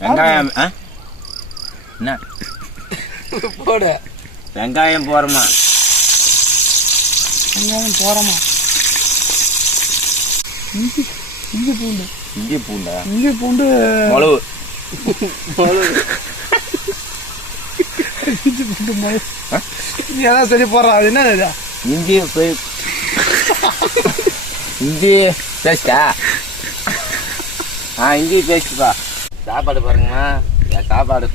வெங்காயம் என்ன போடு. வெங்காயம் போறமா இஞ்சி பூண்டு இஞ்சி பூண்டா இஞ்சி பூண்டு மிளகு இஞ்சி பூண்டு மிளகு நீ எதாவது சரி போடுறா. அது என்ன இஞ்சி இஞ்சி பேஸ்டா? இஞ்சி பேஸ்ட்பா. சாப்பாடு பாருங்கம்மா. சாப்பாடு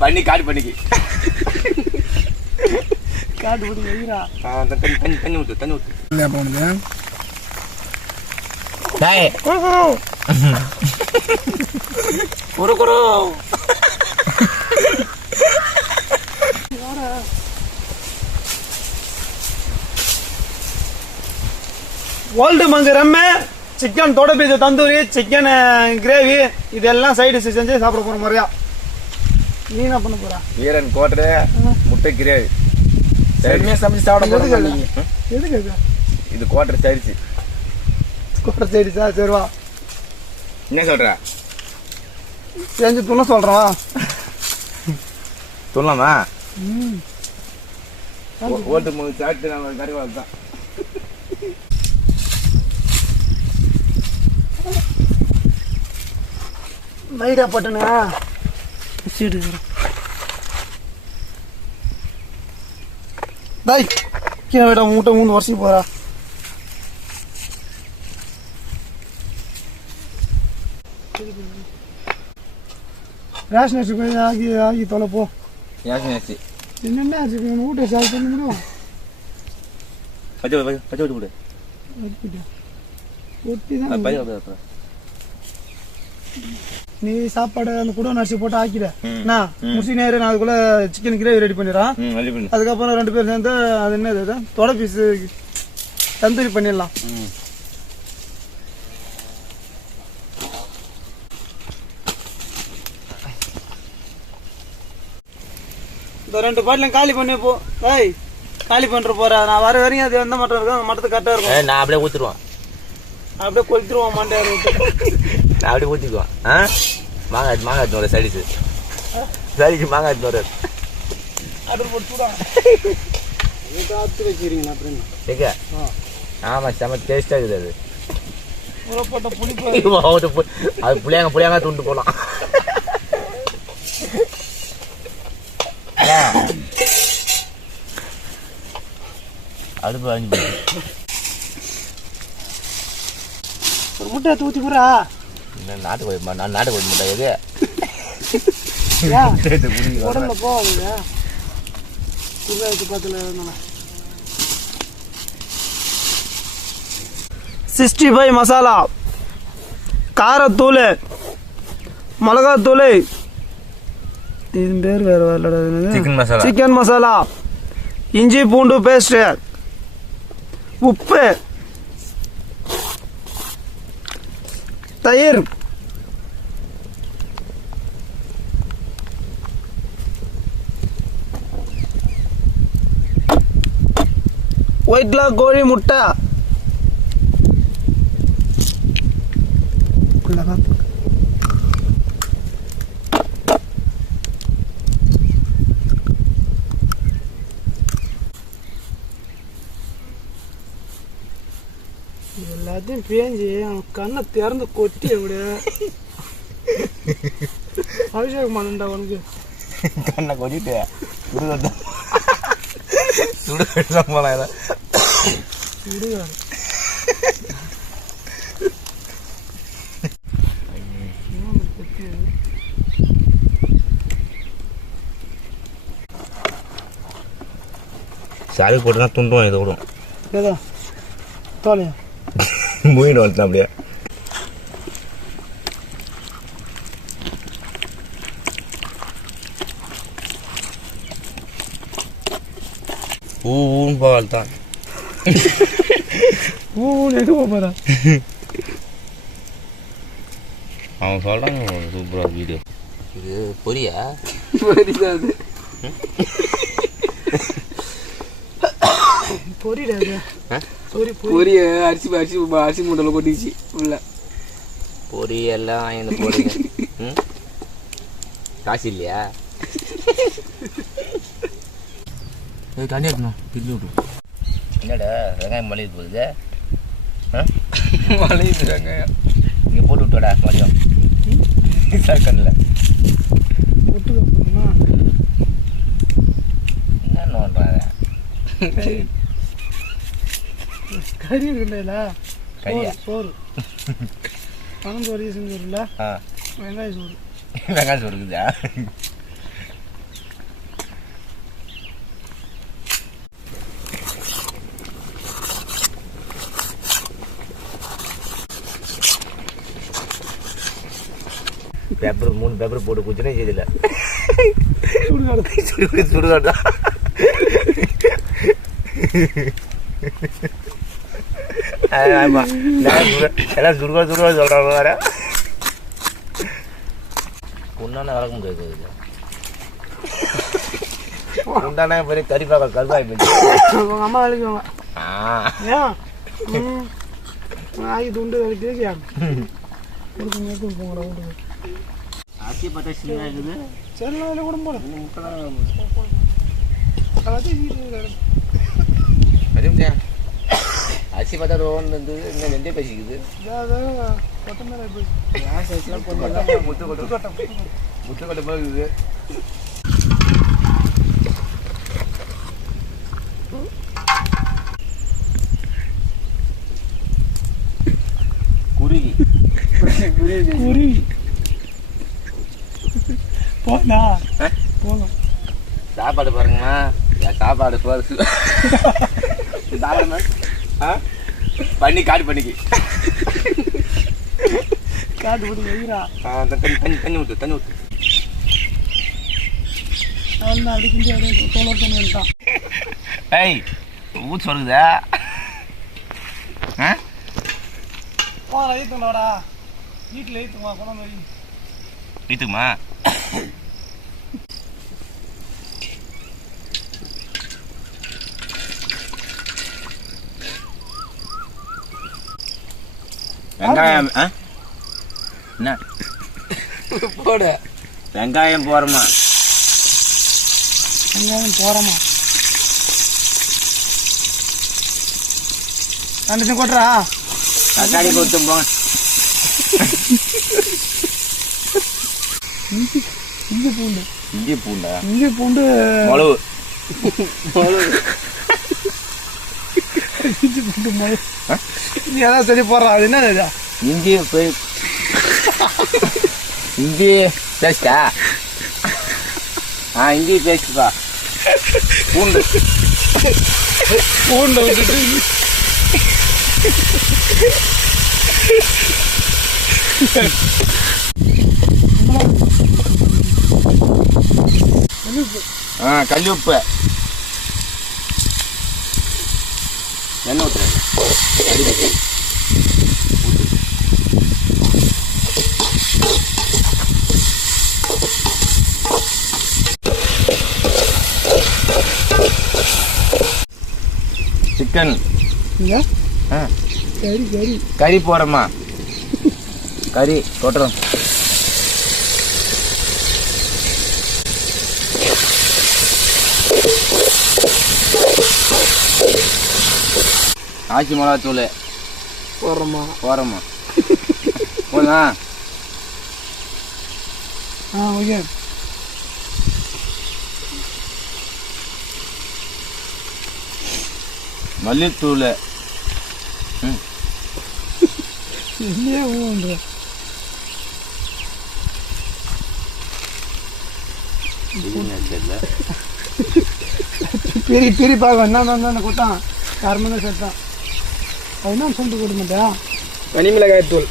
பண்ணி காடு பண்ணிக்கு காட்டு பண்ணி வைக்கிறா. தண்ணி ஊற்று தண்ணி ஊற்று. இல்லை போனது குறு குறு ஓல்டு மங்கு ரம்மு, சிக்கன் தோட பீஸ் தந்தூரி, சிக்கன் கிரேவி, இதெல்லாம் சைடு செஞ்சு சாப்பிட போற முறையா. நீ என்ன பண்ண போற? வீரன் கோட்டரு முட்டை கிரேவி சரிமையா சமைச்சு சாப்பிட போறோம். எதுக்கு இது கோட்டர் சரிச்சு. கோட்டர் சரிச்சா? சரிவா. என்ன சொல்ற? செஞ்சு துணை சொல்றவா சொல்லலாமா? ஓட்டு மூணு சாப்பிட்டு நம்ம கறிவாள் தான். லைட்டா பட்டுனா சீடு டாய் கீழே விட மூட்டை 3 வருஷம் போறா. ரேஷன் அரிசி போய் ஆகி ஆகி தொலை போ. ரேஷன் அரிசி என்னென்ன அரிசி வீட்டை சாப்பிட பண்ண முடியும்? பச்சை பச்சை விட்டு ஒட்டி தான் நீ சாப்பாடு அந்த குடோன் அரிசி போட்டு ஆக்கிட. முசி நேரம் நான் அதுக்குள்ள சிக்கன் கிரேவி ரெடி பண்ணிடுறான். அதுக்கப்புறம் 2 பேர் சேர்ந்து அது என்னது தொட பீஸ் தந்தூரி பண்ணிடலாம். இந்த 2 பாட்டிலும் காலி பண்ணி போ. காலி பண்ற போற. நான் வர வரையும் அது எந்த மட்டம் இருக்கும் அந்த மட்டத்துக்கு கரெக்டா இருக்கும். நான் அப்படியே ஊத்திடுவான். அப்படியே கொளுத்துருவான் மாட்டாரு. நான் அப்படியே ஊத்திக்குவான். மாங்காய் எடுத்து சைடிச்சு சைடிச்சு மாங்காய் எடுத்து ஆர்டர் போட்டுடா. வச்சுக்கிறீங்களா அப்படின்னு? ஆமா செம டேஸ்டா இருக்குது. அது போட்ட புளிப்பு அது புளியாங்க துண்டு போலாம். அடுப்பு அஞ்சு ஒரு முட்டை ஊற்றி போறா. நாட்டுக்கோழி முட்டை இது உடம்புல போவாதுங்க. 65 மசாலா, காரத்தூள், மிளகாத்தூள், இது பேர் வேற வரல. சிக்கன் மசாலா, இஞ்சி பூண்டு பேஸ்ட், உப்பு, தயிர், ஒயிட்ல கோழி முட்டை, எல்லாத்தையும் பேஞ்சு கண்ணை திறந்து கொட்டி அப்படியே அபிஷேகம் பண்ணா உனக்கு. கண்ணை கொட்டிட்டு சுடு போலாம். சாரி போட்டுனா துண்டுவான். இதை விடும் ஏதோ தோலையா மூயிட்டு வந்துட்டேன் அப்படியே. ஊன்னு போவாள் தான். ஊன்னு எது போறா? அவன் சொல்றாங்க சூப்பரா வீடியோ. இது பொரியா? பொரிதான் அது. பொரிடா இது பொரி அரிசி மூட்டையில கொட்டிச்சு உள்ள பொரி எல்லாம் வாங்கி போடுங்க. காசு இல்லையா? தண்ணி இருக்கணும் பில்லு விட்டு என்னடா வெங்காயம் மளிகை போகுது? மழையுது வெங்காயம் இங்கே போட்டு விட்டோடா மதியம் சாக்கண்ணில் ஒட்டுக்க போகணுமா? என்ன நோண்டுறாங்க? கறி இருக்குல்ல கறியா? சோறு பனஞ்சோறு செஞ்சோறுல வெங்காய சோறு. வெங்காயம் சோறு இருக்குதா? பேப்பர் 3 பேப்பர் போட்டு குச்சினே செய்தில்ல. சுடுகாடு எல்லாம் சுடுகாடு சொல்றாங்க வேற. உண்டான வளர்க்க முடியாது. உண்டான பெரிய கருவாய் போயிடுச்சு. உங்க அம்மா வேலைக்குவாங்க. ஏன் ஆகி துண்டு வேலைக்கு போங்கடா வீட்டுக்கு. ஆச்சி பார்த்தா சின்ன இருக்குது. சரி அதில் கூட போட அரிசி பார்த்தா ரோன் இருந்தது. இன்னும் நெண்டே பேசிக்குது. முட்டுக்கொட்டை போகுது. குருவி போனா போங்க. சாப்பாடு பாருங்கம்மா. சாப்பாடு பண்ணி காட்டு பண்ணிக்கு காட்டு பண்ணி வைக்கிறா. தண்ணி ஊற்று. அவன் அப்படி கிண்டி அப்படியே தோலர் பண்ணி வந்துட்டான். ஏய் ஊற்று வருகுதா? போடா ஈத்துங்கடாடா. வீட்டில் ஈத்துமா கொண்டாந்து வை. வீட்டுக்குமா? வெங்காயம் என்ன போட வெங்காயம் போறோமா? வெங்காயம் போறோமா? ரெண்டு கொட்டுறா. தக்காளி கொத்து போங்க. இஞ்சி பூண்டா? மிளகு. இஞ்சி பூண்டு மிளகு. நீ அதான் சரி போடுறா. அது என்ன இஞ்சி பேஸ்டா? இஞ்சி பேஸ்ட்பா. பூண்டு விட்டுட்டு கல் உப்பு. எண்ணெய் ஊற்றுறேன். சிக்கன் கறி போடுறோமா? கறி கொட்டுறோம். ஆச்சி மிளகாத்தூள் போடுறோமா? போதுமா? ஓகே. மல்லித்தூள். பெரிய பாகம் என்ன கொட்டான். காரமான சேர்த்தான். அது என்ன சொல்லிட்டு கொடுக்க மாட்டியா? தனி மிளகாய்த்தூள்.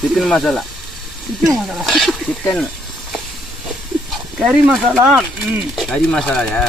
சிக்கன் மசாலா. சிக்கன் கறி மசாலா. கறி மசாலாயா?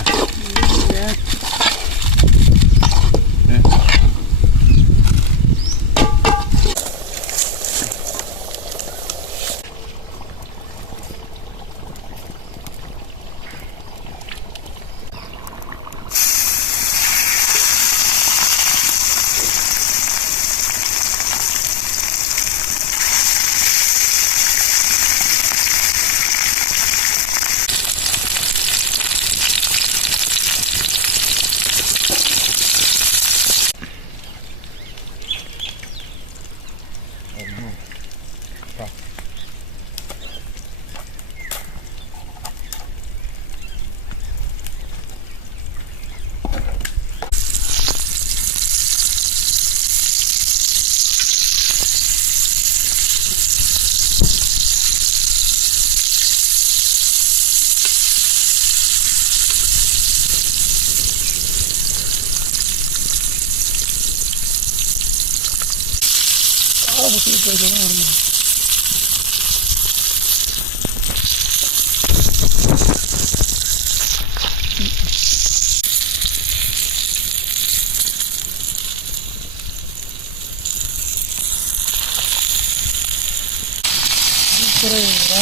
குறையுங்களா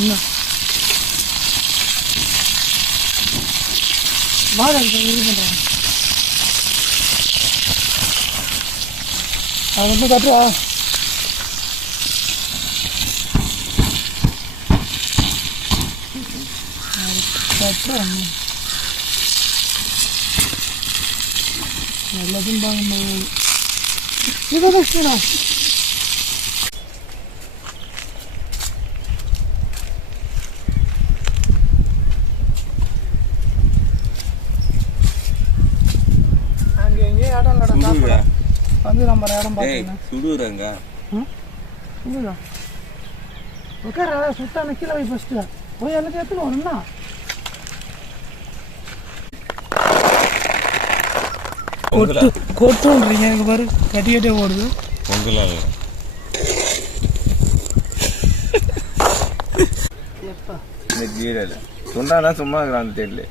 என்ன வாடா இது பண்ணுறாங்க அது வந்து கட்டுறா கட்டுறேன் எல்லாத்தையும் பார்க்கும்போது இதான் அங்கே எங்கேயும் இடம் இல்லடா வந்து நம்ம இடம் பார்த்தீங்கன்னா சுடுறாங்க உட்கார சுத்தான கீழே போய் ஃபஸ்ட்டு போய் எல்லாத்தையும் எடுத்துன்னு வரணும்னா கொட்டுன்றீங்க எனக்கு பாரு கட்டிக்கிட்டே ஓடுது பொங்கலாக எப்பா இல்லை சொன்னானா சும்மா இருக்கிறான்னு தெரியல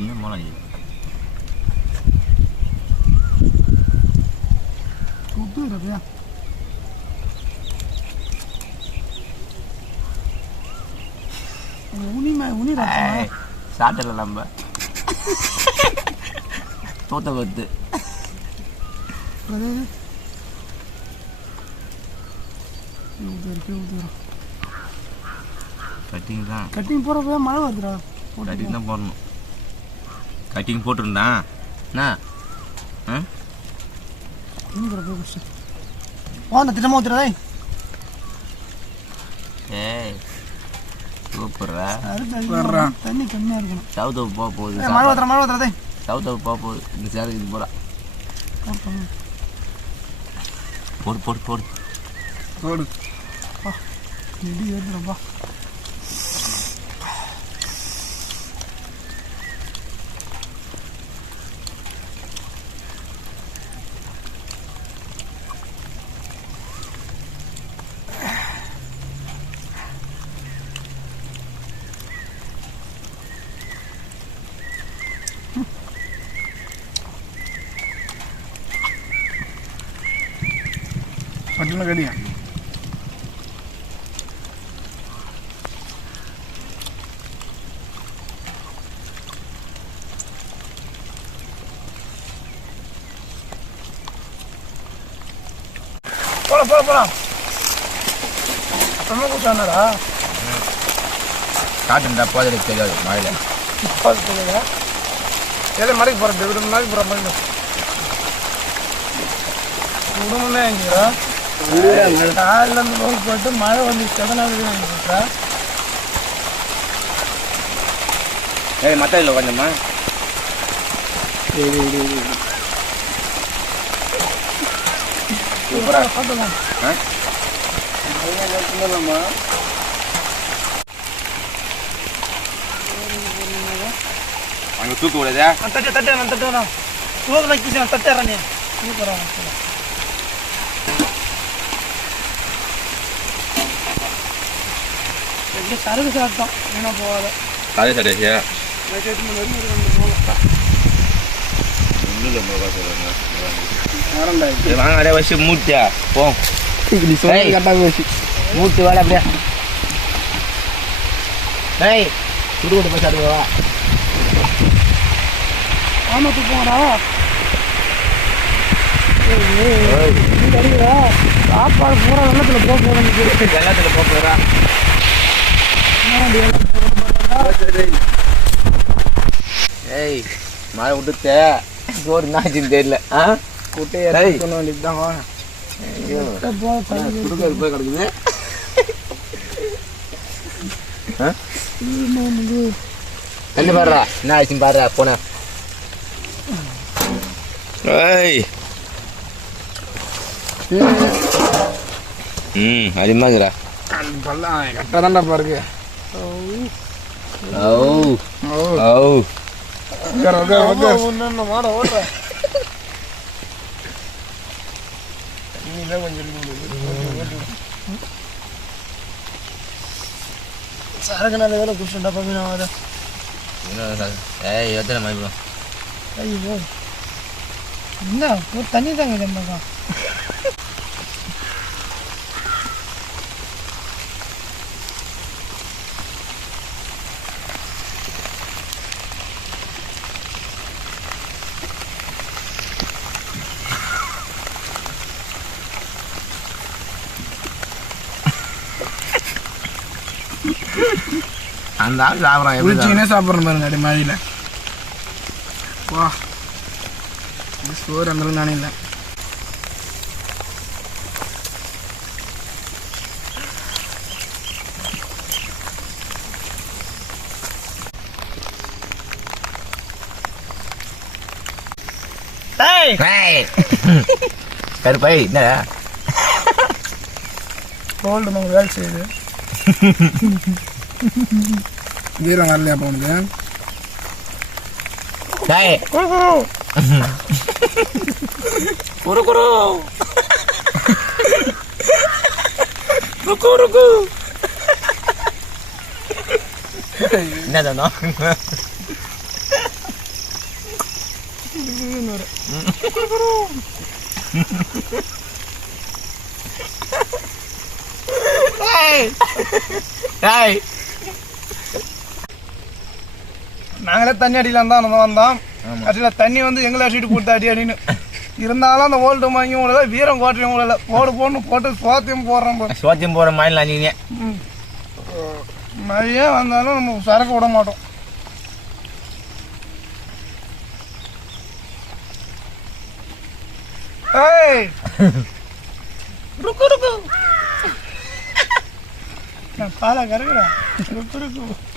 இன்னும் மழை சுத்துறப்பையா உனி சாப்பிடல நம்ம தோத்த பத்து கட்டிங் தான் கட்டிங் போகிறப்ப மழை வருதுடா கட்டிங் தான் போடணும் கட்டிங் போட்டிருந்தான் என்ன வாங்க திட்டமாக ஊத்துறதே ஏய் சூப்பர்ரா தண்ணி கம்மியாக இருக்கணும் சவுத் போக போகுது மழை ஊத்துறதே சவுத் போக போகுது இந்த சேரு இது போகிறா போடு போடு போடு போடு இடி ஏற்றுறப்பா பட்டின கடியா போலாம் அப்புறமா கூட்டானடா காட்டுண்டா போதே தெரியாது மழையில சொல்லுங்க ஏதோ மலைக்கு போகிறேன் விட மலைக்கு போகிற மாதிரி விடணும்னே எங்கேடா காலிலேருந்து நோய் போட்டு மழை வந்துச்சு எதனால ஏய் மற்ற இல்லை கொஞ்சமா சூப்பரா பார்த்துக்கலாம் அங்கே தூக்க கூடாதா தட்டு சோதனை கிச்சு தட்டுறேன் நீ சூப்பராக எப்படி சரக்கு சாப்பிட்டோம் ஏன்னா போகாத அதே சட்டேஷியா வாங்க அதே வச்சு மூட்டியா போ மூட்டு வேலை அப்படியா ஏய் சுடுகட்டு போய் சாப்பிடுவா ஆமாத்து போடா சாப்பாடு பூரா வெள்ளத்தில் போக போகிறேன் வெள்ளத்தில் போகிறா ஏய் மழை விட்டுத்த சோறு என்னாச்சுன்னு தெரியல ஆ குட்டையை சொல்ல வேண்டியதுதான் போய் கிடக்குது தண்ணி பாடுறா என்ன ஆச்சுன்னு பாடுறா போன ஏய் அதிகமாக்குறா பல்லாம் கரெக்டாக தான்டா பாருக்கு ஓ ஓ மாட ஓடுற சரக்கு நல்ல வேலை குடிச்சுட்டா பம்மினா ஏய் எத்தனை மணி ஐயோ என்ன ஒரு தண்ணி தாங்க தம்மாக்கா அந்த ஆள் சாப்பிட்றான் குளிச்சிங்கன்னே சாப்பிட்ற பாருங்க அப்படி மழையில் வா இது சோறு அந்த நானே இல்லை கருப்பை என்ன கோல்டு நம்ம வேலை செய்யுது வீரம் வரலையா அப்போ உனக்கு குரு குரு ருக்கு ருக்கு என்ன சொன்னோம் நாங்களே தண்ணி அடிக்கலாம் தான் நம்ம வந்தோம் அடியில் தண்ணி வந்து எங்களை அடிச்சுட்டு போட்டு அடி அடின்னு இருந்தாலும் அந்த ஓல்டு வாங்கி உங்களை வீரம் கோட்டையும் உங்களை போடு போடணும் போட்டு சோத்தையும் போடுறோம் சோத்தியம் போகிற மாதிரி நீங்க மழையே வந்தாலும் நம்ம சரக்கு விட மாட்டோம் ஏய் ருக்கு ருக்கு நான் காலை கறக்குறேன் ருக்கு ருக்கு